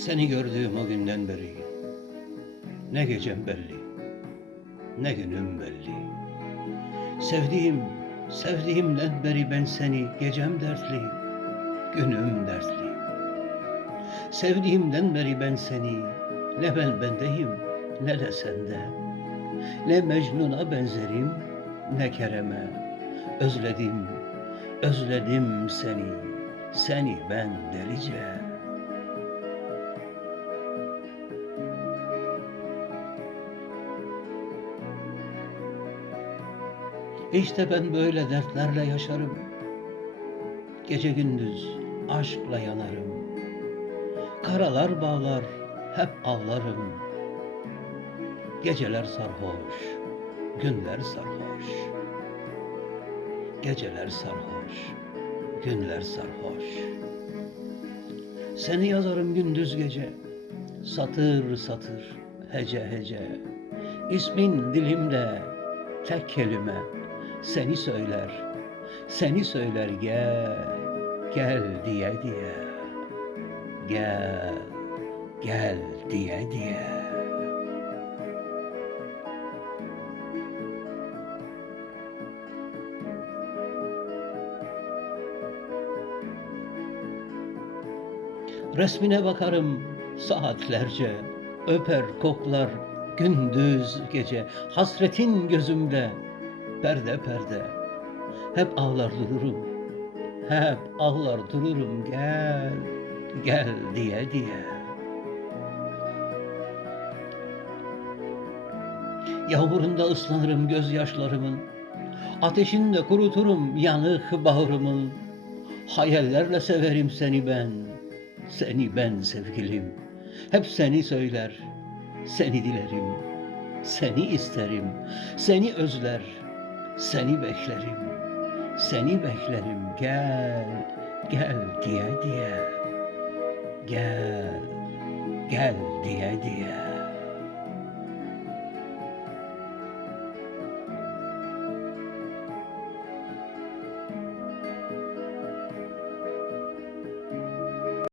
Seni gördüğüm o günden beri ne gecem belli, ne günüm belli. Sevdiğim, sevdiğimden beri ben seni gecem dertli, günüm dertli. Sevdiğimden beri ben seni ne ben bendeyim ne de sende. Ne Mecnun'a benzerim ne Kerem'e. Özledim, özledim seni, seni ben delice. İşte ben böyle dertlerle yaşarım. Gece gündüz aşkla yanarım. Karalar bağlar hep ağlarım. Geceler sarhoş, günler sarhoş. Geceler sarhoş, günler sarhoş. Seni yazarım gündüz gece, satır satır, hece hece. İsmin dilimde, tek kelime, seni söyler, seni söyler gel, gel diye diye. Gel, gel diye diye. Resmine bakarım saatlerce, öper koklar gündüz gece, hasretin gözümde, perde perde. Hep ağlar dururum, hep ağlar dururum gel, gel diye diye. Yağmurunda ıslanırım gözyaşlarımın, ateşinde kuruturum yanık bağrımın. Hayallerle severim seni ben, seni ben sevgilim. Hep seni söyler, seni dilerim, seni isterim, seni özler, seni beklerim, seni beklerim gel, gel diye diye, gel, gel diye diye.